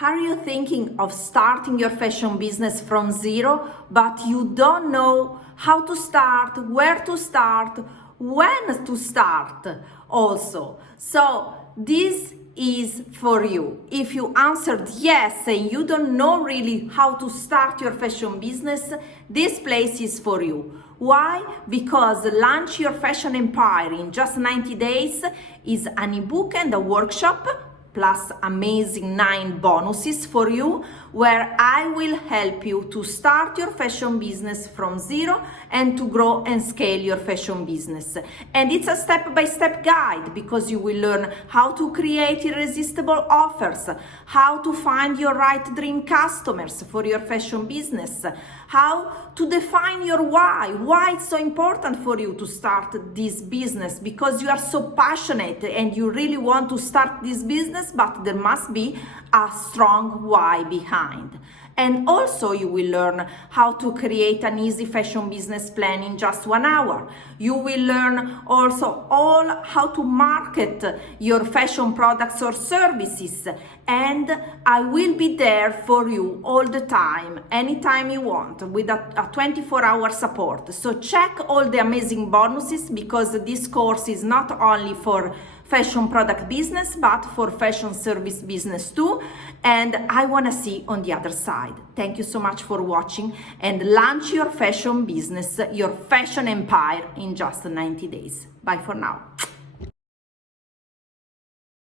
Are you thinking of starting your fashion business from zero, but you don't know how to start, where to start, when to start also? So this is for you. If you answered yes and you don't know really how to start your fashion business, this place is for you. Why? Because Launch Your Fashion Empire in Just 90 Days is an ebook and a workshop plus amazing 9 bonuses for you, where I will help you to start your fashion business from zero and to grow and scale your fashion business. And it's a step-by-step guide, because you will learn how to create irresistible offers, how to find your right dream customers for your fashion business, how to define your why it's so important for you to start this business, because you are so passionate and you really want to start this business, but there must be a strong why behind. And also you will learn how to create an easy fashion business plan in just 1 hour. You will learn also all how to market your fashion products or services. And I will be there for you all the time, anytime you want, with a 24-hour support. So check all the amazing bonuses, because this course is not only for fashion product business, but for fashion service business too. And I want to see on the other side. Thank you so much for watching, and launch your fashion business, your fashion empire in just 90 days. Bye for now.